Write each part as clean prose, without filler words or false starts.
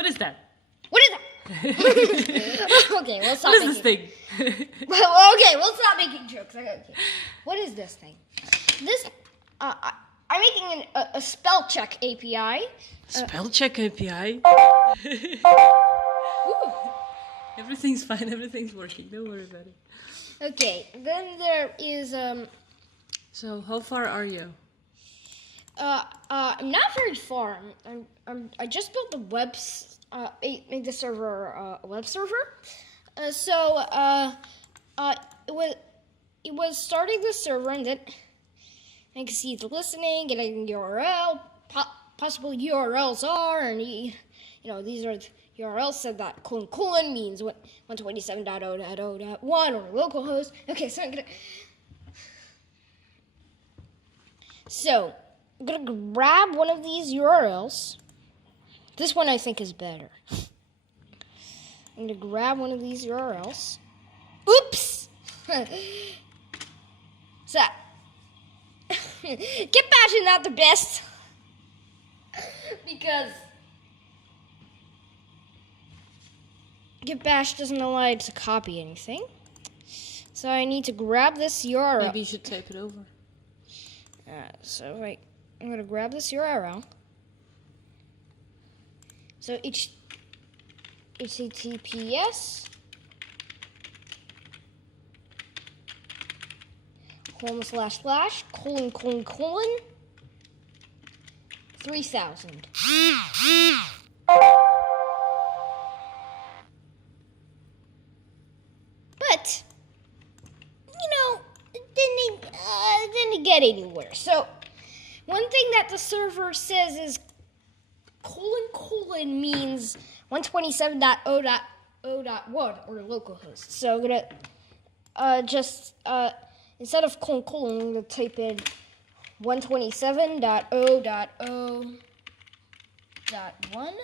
What is that? What is that? Okay, we'll stop What is this making. thing? Well, okay, we'll stop making jokes. Okay. What is this thing? This, I'm making a spell check API. Spell check API. Ooh. Everything's fine. Everything's working. Don't worry about it. Okay, then there is So, how far are you? I'm not very far. I just built the made the server a web server. It was starting the server, and then I can see it's listening, getting URL, possible URLs are, and you know these are URLs said that : means 127.0.0.1 or localhost. Okay, so I'm gonna grab one of these URLs. This one I think is better. I'm gonna grab one of these URLs. Oops! So, Get Bash is not the best. Because Get Bash doesn't allow you to copy anything. So I need to grab this URL. Maybe you should type it over. I'm gonna grab this URL. So HTTPS / 3000. But it didn't get anywhere. So one thing that the server says is : means 127.0.0.1 or localhost. So I'm gonna instead of : I'm gonna type in 127.0.0.1.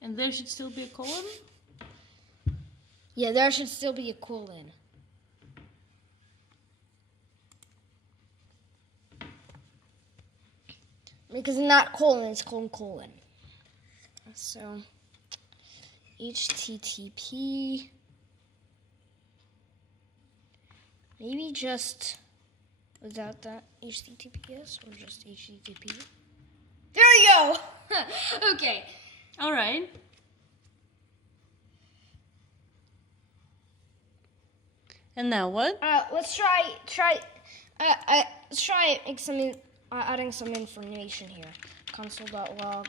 And there should still be a colon? Yeah, there should still be a colon. Because it's not colon, it's : So, HTTP. Maybe just without that HTTPS or just HTTP. There we go! Okay. All right. And now what? Let's try adding some information here. Console.log.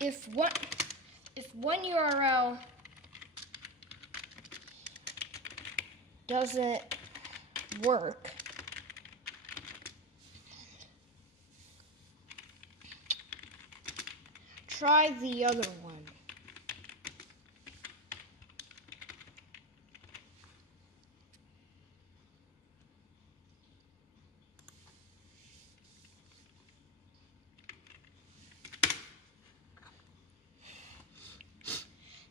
If one URL doesn't work, try the other one.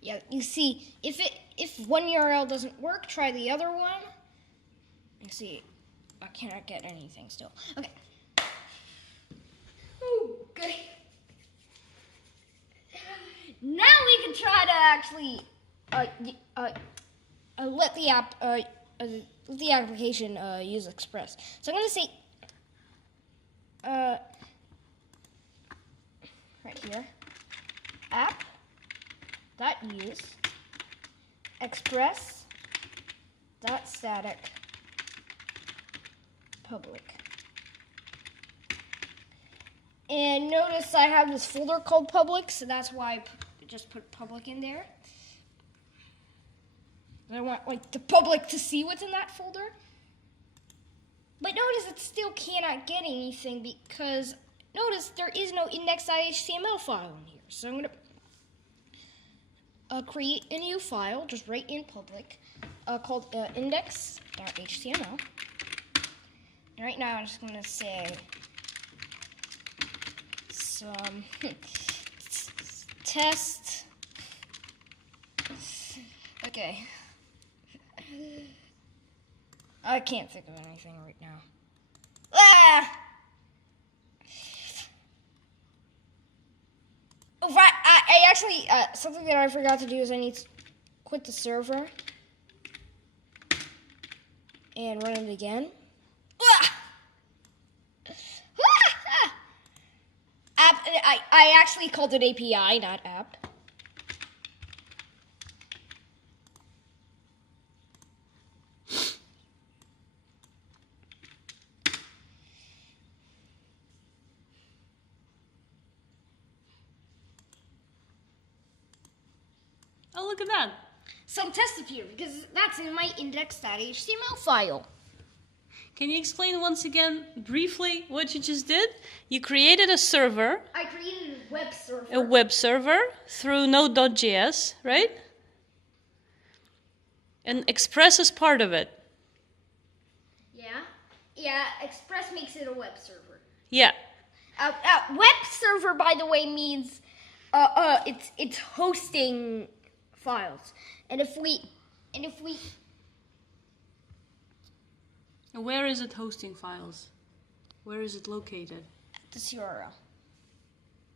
Yeah, you see, if one URL doesn't work, try the other one. You see, I cannot get anything still. Okay. Ooh, good. Now we can try to actually let the application use Express. So I'm going to say right here, app.use express.static public. And notice I have this folder called public, so that's why I just put public in there. I want the public to see what's in that folder. But notice it still cannot get anything because notice there is no index.html file in here. So I'm going to create a new file, just right in public, called index.html. And right now I'm just going to say some test Okay. I can't think of anything right now. Ah! Oh, right. I actually, something that I forgot to do is I need to quit the server and run it again. Ah! App. I actually called it API, not app. Oh, look at that. Some test appear because that's in my index.html file. Can you explain once again, briefly, what you just did? You created a server, I created a web server. a web server, through Node.js, right? And Express is part of it. Yeah. Yeah, Express makes it a web server. Yeah. Web server, by the way, means it's hosting files. And if we Where is it hosting files? Where is it located? this URL.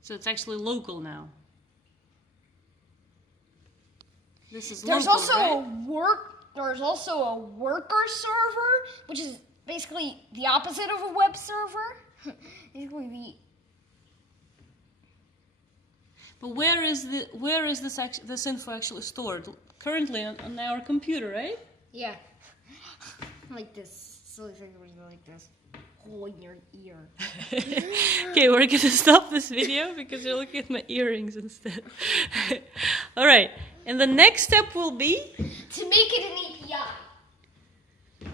So it's actually local now. This is There's local, also right? There's also a worker server, which is basically the opposite of a web server. Basically But where is this info actually stored? Currently on our computer, right? yeah. Like this. Silly thing like this. Hole in your ear. Okay, we're gonna stop this video because you're looking at my earrings instead. All right, and the next step will be? To make it an API.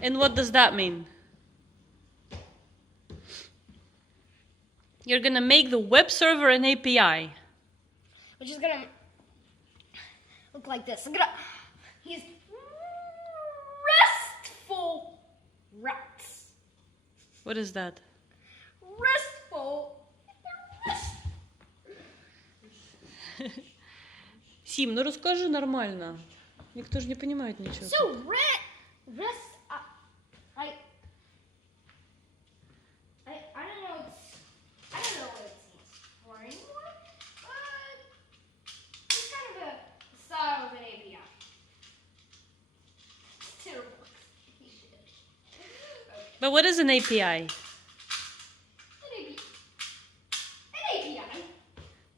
And what does that mean? You're gonna make the web server an API. Which is gonna look like this. I'm gonna use RESTful routes. What is that? RESTful. Сим, ну расскажи нормально. Никто же не понимает ничего. So rest. I don't know. I don't know what it stands for anymore. It's kind of a style of an API. It's terrible. But what is an API? An API.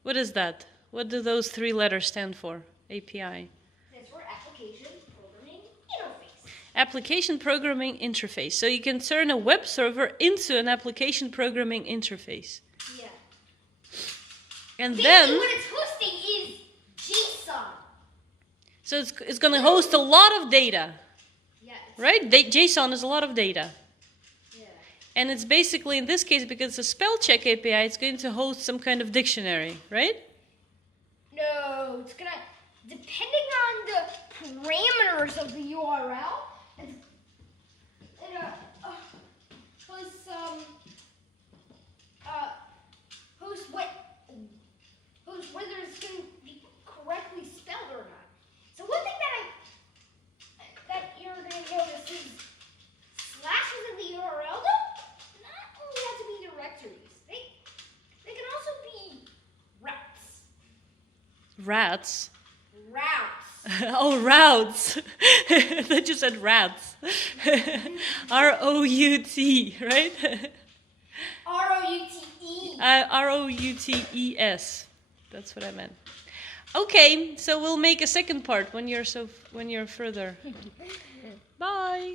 What is that? What do those three letters stand for? API. That's for application programming interface. Application programming interface. So you can turn a web server into an application programming interface. Yeah. And Basically, then, what it's hosting is JSON. so it's going to host a lot of data, Yeah. right? JSON is a lot of data. Yeah. And it's basically, in this case, because it's a spell check API, it's going to host some kind of dictionary, right? No, it's gonna, depending on the parameters of the URL, host whether it's going to be correctly spelled or not. So one thing that you're going to notice is slashes in the URL don't not only have to be directories. They can also be routes. Rats. Routes. Oh, routes. I thought you said rats. R-O-U-T, right? R-O-U-T-E. R-O-U-T-E-S. That's what I meant. Okay, so we'll make a second part when you're further. Bye.